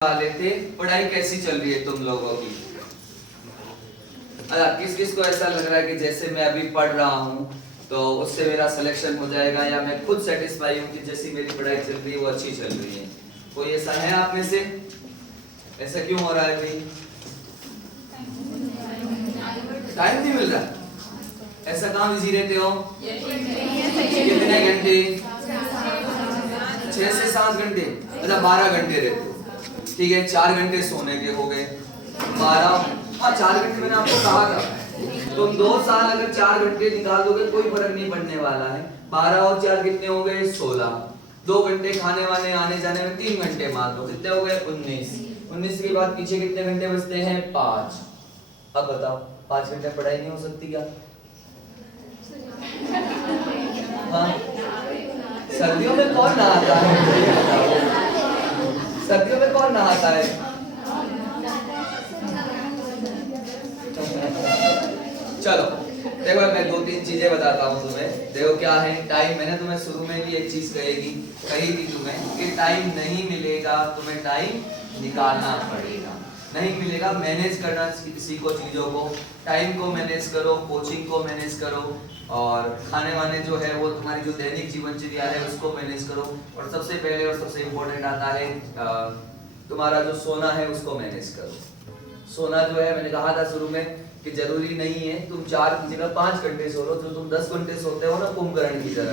वाले थे। पढ़ाई कैसी चल रही है तुम लोगों की? अच्छा, किस किस को ऐसा लग रहा है कि जैसे मैं अभी पढ़ रहा हूँ तो उससे मेरा सिलेक्शन हो जाएगा, या मैं खुद सेटिस्फाई हूँ कि जैसी मेरी पढ़ाई चल रही है वो अच्छी चल रही है? कोई ऐसा है आप में से? ऐसा क्यों हो रहा है भाई? टाइम नहीं मिल रहा? ऐसा कहाँ बिजी रहते हो? कितने घंटे? 6 से 7 घंटे? अच्छा, 12 घंटे रहते हो। ठीक है, 4 घंटे सोने के हो गए, 12। हाँ, 4 घंटे मैंने आपको कहा था। तुम 2 साल अगर 4 घंटे निकाल दोगे कोई फर्क नहीं पड़ने वाला है। 12 और 4 कितने हो गए? 16। 2 घंटे खाने वाने आने जाने में 3 घंटे मार दो, कितने हो गए? 19। 19 के बाद पीछे कितने घंटे बचते हैं? 5। अब बताओ, 5 घंटे पढ़ाई नहीं हो सकती क्या? हाँ, सर्दियों में कौन नहाता है? सर्दियों में कौन नहाता है? चलो देखो, मैं 2-3 चीजें बताता हूँ तुम्हें। देखो क्या है टाइम। मैंने तुम्हें शुरू में भी एक चीज कही थी तुम्हें कि टाइम नहीं मिलेगा, तुम्हें टाइम निकालना पड़ेगा। नहीं मिलेगा, मैनेज करना सीखो चीजों को। टाइम को मैनेज करो, कोचिंग को मैनेज करो, और खाने वाने जो है वो तुम्हारी जो दैनिक जीवनचर्या है उसको मैनेज करो। और सबसे पहले और सबसे इम्पोर्टेंट आता है तुम्हारा जो सोना है उसको मैनेज करो। सोना जो है, मैंने कहा था शुरू में कि जरूरी नहीं है तुम 4 की जगह 5 घंटे सो लो। जो तुम 10 घंटे सोते हो ना कुंभकर्ण की तरह,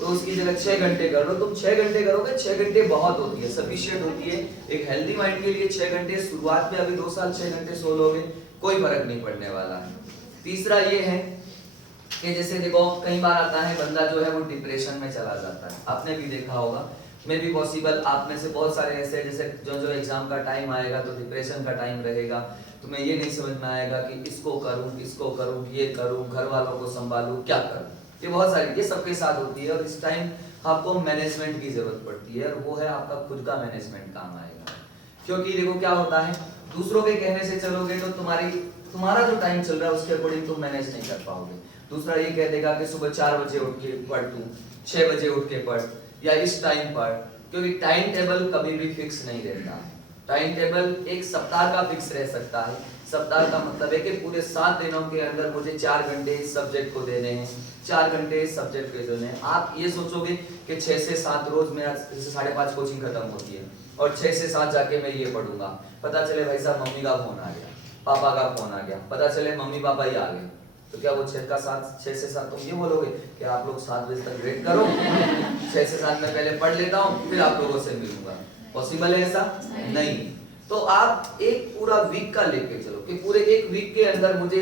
तो उसकी जगह 6 घंटे कर लो। तुम 6 घंटे करोगे, 6 घंटे बहुत होती है, सफिशिएंट होती है एक हेल्दी माइंड के लिए। 6 घंटे शुरुआत में, अभी 2 साल 6 घंटे सो लोगे कोई फर्क नहीं पड़ने वाला है। तीसरा ये है कि जैसे देखो, कई बार आता है बंदा जो है वो डिप्रेशन में चला जाता है। आपने भी देखा होगा, मे भी पॉसिबल आप में से बहुत सारे ऐसे, जैसे जो एग्जाम का टाइम आएगा तो डिप्रेशन का टाइम रहेगा। तुम्हें ये नहीं समझ में आएगा कि इसको करूं, ये करूं, घर वालों को संभालूं, क्या करूं। ये बहुत सारी, ये सबके साथ होती है। और इस टाइम आपको मैनेजमेंट की जरूरत पड़ती है, और वो है आपका खुद का मैनेजमेंट काम आएगा। क्योंकि देखो क्या होता है, दूसरों के कहने से चलोगे तो तुम्हारा जो टाइम चल रहा है उसके अकॉर्डिंग तुम मैनेज नहीं कर पाओगे। दूसरा ये कह देगा कि सुबह 4 बजे उठ के पढ़, तू 6 बजे उठ के पढ़, या इस टाइम पर। क्योंकि टाइम टेबल कभी भी फिक्स नहीं रहता। टाइम टेबल एक सप्ताह का फिक्स रह सकता है। सप्ताह का मतलब है कि पूरे 7 दिनों के अंदर मुझे 4 घंटे इस सब्जेक्ट को देने हैं, 4 घंटे इस सब्जेक्ट को देने हैं। आप ये सोचोगे कि 6 से 7 रोज मेरा 5:30 कोचिंग खत्म होती है और 6 से 7 जाके मैं ये पढ़ूंगा। पता चले भाई साहब मम्मी का फोन आ गया, पापा का फोन आ गया, पता चले मम्मी पापा ही आ गए, तो क्या वो 6 से 7 तुम ये बोलोगे कि आप लोग 7 बजे तक वेट करो, 6 से 7 में पहले पढ़ लेता हूँ फिर आप लोगों से मिलूंगा? पॉसिबल है ऐसा? नहीं। तो आप एक पूरा वीक का लेके चलो कि पूरे एक वीक के अंदर मुझे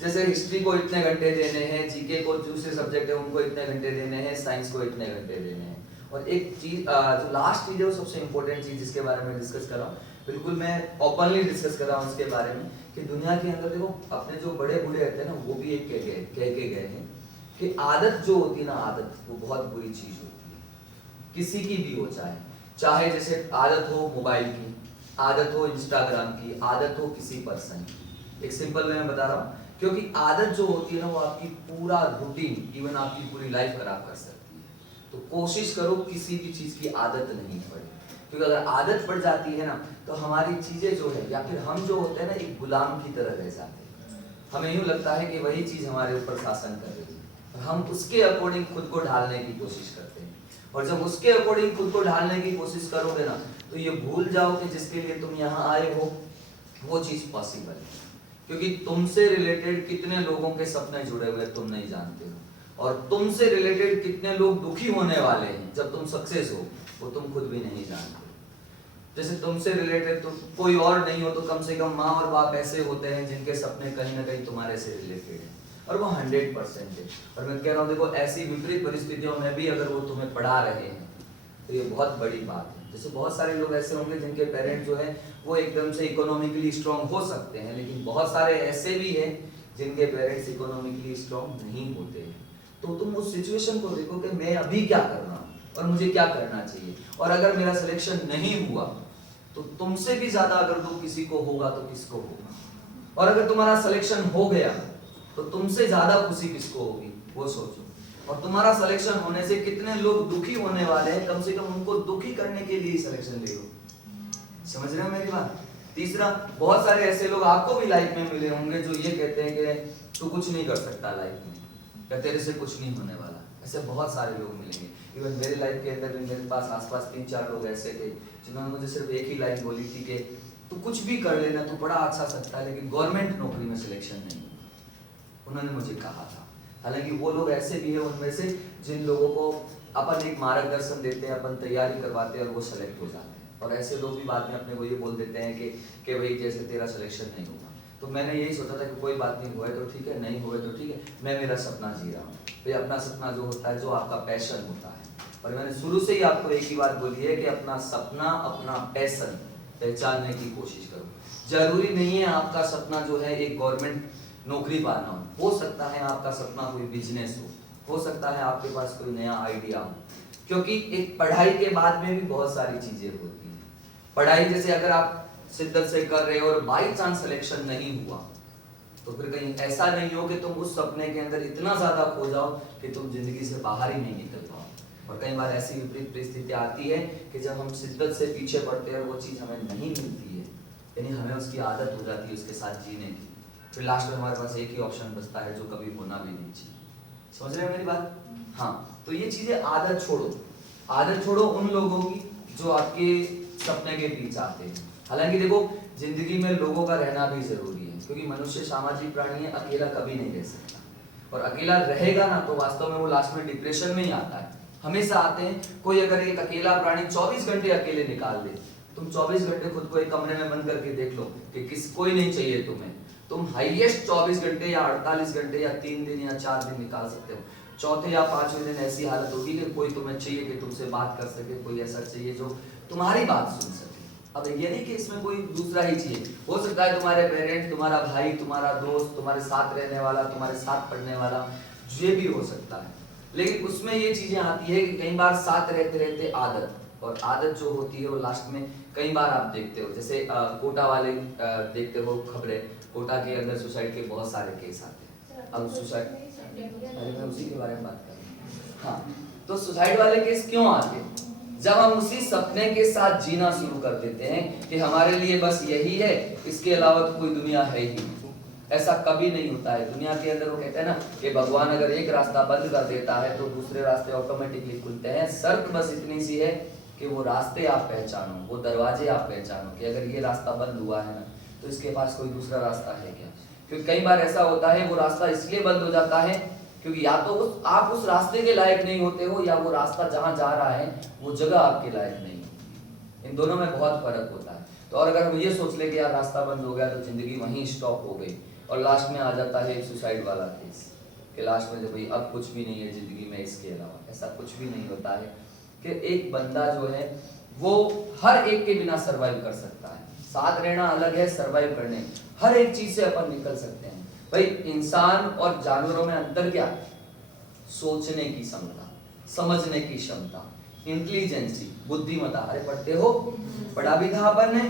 जैसे हिस्ट्री को इतने घंटे देने हैं, जीके को दूसरे सब्जेक्ट है उनको इतने घंटे देने हैं, साइंस को इतने घंटे देने हैं। और एक चीज जो लास्ट चीज है वो सबसे इंपॉर्टेंट चीज जिसके बारे में डिस्कस कर रहा हूँ, बिल्कुल मैं ओपनली डिस्कस कर रहा हूँ इसके बारे में, कि दुनिया के अंदर देखो अपने जो बड़े बूढ़े रहते हैं ना, वो भी एक कह के गए हैं कि आदत जो होती है ना, आदत वो बहुत बुरी चीज होती है, किसी की भी हो, चाहे जैसे आदत हो मोबाइल की, आदत हो इंस्टाग्राम की, आदत हो किसी पर्सन की। एक सिंपल वे में बता रहा हूँ, क्योंकि आदत जो होती है ना वो आपकी पूरा रूटीन, इवन आपकी पूरी लाइफ खराब कर सकती है। तो कोशिश करो किसी भी चीज की आदत नहीं पड़े, क्योंकि अगर आदत पड़ जाती है ना तो हमारी चीजें जो है, या फिर हम जो होते हैं ना, एक गुलाम की तरह रह जाते हैं। हमें यूं लगता है कि वही चीज हमारे ऊपर शासन कर रही है, हम उसके अकॉर्डिंग खुद को ढालने की कोशिश करते हैं। और जब उसके अकॉर्डिंग खुद को ढालने की कोशिश करोगे ना, तो ये भूल जाओ कि जिसके लिए तुम यहाँ आए हो वो चीज पॉसिबल है। क्योंकि तुमसे रिलेटेड कितने लोगों के सपने जुड़े हुए तुम नहीं जानते हो, और तुमसे रिलेटेड कितने लोग दुखी होने वाले हैं जब तुम सक्सेस हो वो तुम खुद भी नहीं जानते। जैसे तुमसे रिलेटेड तो कोई और नहीं हो तो कम से कम माँ और बाप ऐसे होते हैं जिनके सपने कहीं ना कहीं तुम्हारे से रिलेटेड है, और वो 100% है। और मैं कह रहा हूँ देखो, ऐसी विपरीत परिस्थितियों में भी अगर वो तुम्हें पढ़ा रहे हैं तो ये बहुत बड़ी बात है। जैसे बहुत सारे लोग ऐसे होंगे जिनके पेरेंट्स जो है वो एकदम से इकोनॉमिकली स्ट्रॉन्ग हो सकते हैं, लेकिन बहुत सारे ऐसे भी हैं जिनके पेरेंट्स इकोनॉमिकली स्ट्रॉन्ग नहीं होते हैं। तो तुम उस सिचुएशन को देखो कि मैं अभी क्या कर रहा हूँ और मुझे क्या करना चाहिए, और अगर मेरा सिलेक्शन नहीं हुआ तो तुमसे भी ज्यादा अगर दुख किसी को होगा तो किसको होगा, और अगर तुम्हारा सिलेक्शन हो गया तो तुमसे ज्यादा खुशी किसको होगी वो सोचो। और तुम्हारा सिलेक्शन होने से कितने लोग दुखी होने वाले हैं, कम से कम उनको दुखी करने के लिए सिलेक्शन ले लो। समझ रहे हो मेरी बात? तीसरा, बहुत सारे ऐसे लोग आपको भी लाइफ में मिले होंगे जो ये कहते हैं कि तू कुछ नहीं कर सकता लाइफ में, या तेरे से कुछ नहीं होने वाला। ऐसे बहुत सारे लोग मिलेंगे। इवन मेरे लाइफ के अंदर भी मेरे पास आसपास 3-4 लोग ऐसे थे जिन्होंने मुझे सिर्फ एक ही लाइन बोली थी कि तू कुछ भी कर लेना, तू बड़ा अच्छा सकता है, लेकिन गवर्नमेंट नौकरी में सिलेक्शन नहीं। उन्होंने मुझे कहा था। हालांकि वो लोग ऐसे भी है उनमें से जिन लोगों को अपन एक मार्गदर्शन देते हैं, अपन तैयारी करवाते हैं और वो सेलेक्ट हो जाते हैं। और ऐसे लोग भी बाद में अपने को ये बोल देते हैं कि भाई जैसे तेरा सिलेक्शन नहीं होगा। तो मैंने यही सोचा था कि कोई बात नहीं, हुए तो ठीक है, नहीं हुए तो ठीक है, मैं मेरा सपना जी रहा हूँ। भाई अपना सपना जो होता है, जो आपका पैशन होता है, और मैंने शुरू से ही आपको एक ही बात बोली है कि अपना सपना, अपना पैशन पहचानने की कोशिश करो। जरूरी नहीं है आपका सपना जो है एक गवर्नमेंट नौकरी पाना हो सकता है आपका सपना कोई बिजनेस हो सकता है आपके पास कोई नया आइडिया हो, क्योंकि एक पढ़ाई के बाद में भी बहुत सारी चीजें होती हैं। पढ़ाई जैसे अगर आप शिद्दत से कर रहे हो और बाई चांस सिलेक्शन नहीं हुआ, तो फिर कहीं ऐसा नहीं हो कि तुम उस सपने के अंदर इतना ज्यादा खो जाओ कि तुम जिंदगी से बाहर ही नहीं निकल पाओ। और कई बार ऐसी विपरीत परिस्थिति आती है कि जब हम शिद्दत से पीछे पड़ते हैं और वो चीज हमें नहीं मिलती है, यानी हमें उसकी आदत हो जाती है उसके साथ जीने की, फिर लास्ट में हमारे पास एक ही ऑप्शन बचता है जो कभी होना भी नहीं चाहिए। समझ रहे हो मेरी बात? हाँ, तो ये चीजें आदत छोड़ो उन लोगों की जो आपके सपने के पीछे आते हैं। हालांकि देखो, जिंदगी में लोगों का रहना भी जरूरी है, क्योंकि मनुष्य सामाजिक प्राणी है, अकेला कभी नहीं रह सकता। और अकेला रहेगा ना तो वास्तव में वो लास्ट में डिप्रेशन में ही आता है। हमेशा आते हैं। कोई अगर एक अकेला प्राणी 24 घंटे अकेले निकाल दे, तुम 24 घंटे खुद को एक कमरे में बंद करके देख लो कि कोई नहीं चाहिए तुम्हें, तुम हाईएस्ट 24 घंटे या 48 घंटे या 3 दिन या 4 दिन निकाल सकते हो। चौथे या 5वें दिन ऐसी हालत होगी कि कोई तुम्हें चाहिए कि तुमसे बात कर सके, कोई ऐसा चाहिए जो तुम्हारी बात सुन सके। अब ये नहीं कि इसमें कोई दूसरा ही चाहिए, हो सकता है तुम्हारे पेरेंट्स, तुम्हारा भाई, तुम्हारा दोस्त, तुम्हारे साथ रहने वाला, तुम्हारे साथ पढ़ने वाला, ये भी हो सकता है। लेकिन उसमें ये चीजें आती है कि कई बार साथ रहते रहते आदत, और आदत जो होती है वो लास्ट में कई बार आप देखते हो, जैसे कोटा वाले देखते हो खबरें, कोटा के अंदर सुसाइड के बहुत सारे केस आते हैं। अब सुसाइड, अरे मैं उसी के बारे में बात कर रहा हूँ। हाँ, तो सुसाइड वाले केस क्यों आते हैं? जब हम उसी सपने के साथ जीना शुरू कर देते हैं कि हमारे लिए बस यही है, इसके अलावा तो कोई दुनिया है ही नहीं। ऐसा कभी नहीं होता है दुनिया के अंदर। वो कहते हैं ना कि भगवान अगर एक रास्ता बंद कर देता है तो दूसरे रास्ते ऑटोमेटिकली खुलते हैं। शर्त बस इतनी सी है कि वो रास्ते आप पहचानो, वो दरवाजे आप पहचानो कि अगर ये रास्ता बंद हुआ है ना तो इसके पास कोई दूसरा रास्ता है क्या। क्योंकि कई बार ऐसा होता है वो रास्ता इसलिए बंद हो जाता है क्योंकि या तो आप उस रास्ते के लायक नहीं होते हो, या वो रास्ता जहां जा रहा है वो जगह आपके लायक नहीं होती। इन दोनों में बहुत फर्क होता है। तो और अगर हम ये सोच ले कि यार रास्ता बंद हो गया तो जिंदगी वहीं स्टॉप हो गई, और लास्ट में आ जाता है एक सुसाइड वाला केस कि लास्ट में जब भाई अब कुछ भी नहीं है जिंदगी में इसके अलावा, ऐसा कुछ भी नहीं होता है कि एक बंदा जो है वो हर एक के बिना सरवाइव कर सकता है। साथ रहना अलग है, सरवाइव करने हर एक चीज से अपन निकल सकते हैं। भाई इंसान और जानवरों में अंतर क्या? सोचने की क्षमता, समझने की क्षमता, इंटेलिजेंसी, बुद्धिमत्ता। अरे पढ़ते हो, पढ़ा भी था अपन ने।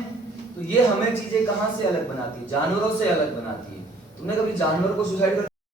तो ये हमें चीजें कहां से अलग बनाती है? जानवरों से अलग बनाती है। तुमने कभी जानवर को सुसाइड